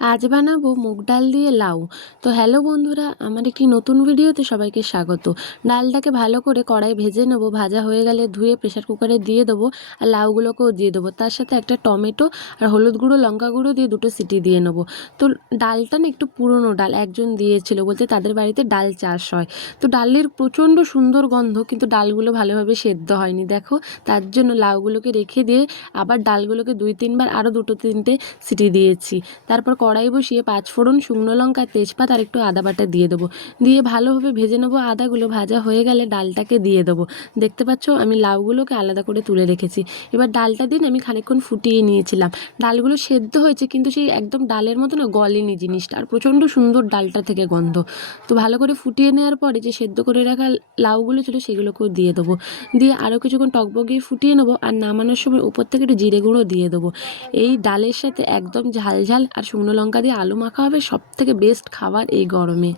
আজ বানাবো মুগ ডাল দিয়ে লাউ। তো হ্যালো বন্ধুরা, আমার একটি নতুন ভিডিওতে সবাইকে স্বাগত। ডালটাকে ভালো করে কড়াই ভেজে নেবো, ভাজা হয়ে গেলে ধুয়ে প্রেসার কুকারে দিয়ে দেবো, আর লাউগুলোকেও দিয়ে দেবো। তার সাথে একটা টমেটো আর হলুদ গুঁড়ো লঙ্কা গুঁড়ো দিয়ে দুটো সিটি দিয়ে নেবো। তো ডালটা না একটু পুরনো ডাল, একজন দিয়েছিল, বলতে তাদের বাড়িতে ডাল চাষ হয়। তো ডালের প্রচণ্ড সুন্দর গন্ধ, কিন্তু ডালগুলো ভালোভাবে সেদ্ধ হয়নি দেখো। তার জন্য লাউগুলোকে রেখে দিয়ে আবার ডালগুলোকে 2-3 বার আরও 2-3টে সিটি দিয়েছি। তারপর কড়াই বসিয়ে পাঁচফোড়ন, শুকনো লঙ্কা, তেজপাত আর একটু আদা বাটা দিয়ে দেবো। দিয়ে ভালোভাবে ভেজে নেবো। আদাগুলো ভাজা হয়ে গেলে ডালটাকে দিয়ে দেবো। দেখতে পাচ্ছ আমি লাউগুলোকে আলাদা করে তুলে রেখেছি। এবার ডালটা দিন আমি খানিকক্ষণ ফুটিয়ে নিয়েছিলাম। ডালগুলো সেদ্ধ হয়েছে, কিন্তু সেই একদম ডালের মতো না গলেনি জিনিসটা, আর প্রচণ্ড সুন্দর ডালটা থেকে গন্ধ। তো ভালো করে ফুটিয়ে নেওয়ার পরে যে সেদ্ধ করে রাখা লাউগুলো ছিল সেগুলোকেও দিয়ে দেবো। দিয়ে আরও কিছুক্ষণ টকবগিয়ে ফুটিয়ে নেবো, আর নামানোর সময় উপর থেকে একটু জিরে গুঁড়ো দিয়ে দেবো। এই ডালের সাথে একদম ঝাল ঝাল আর শুকনো লঙ্কা দিয়ে আলু মাখা হবে, সব থেকে বেস্ট খাবার এই গরমে।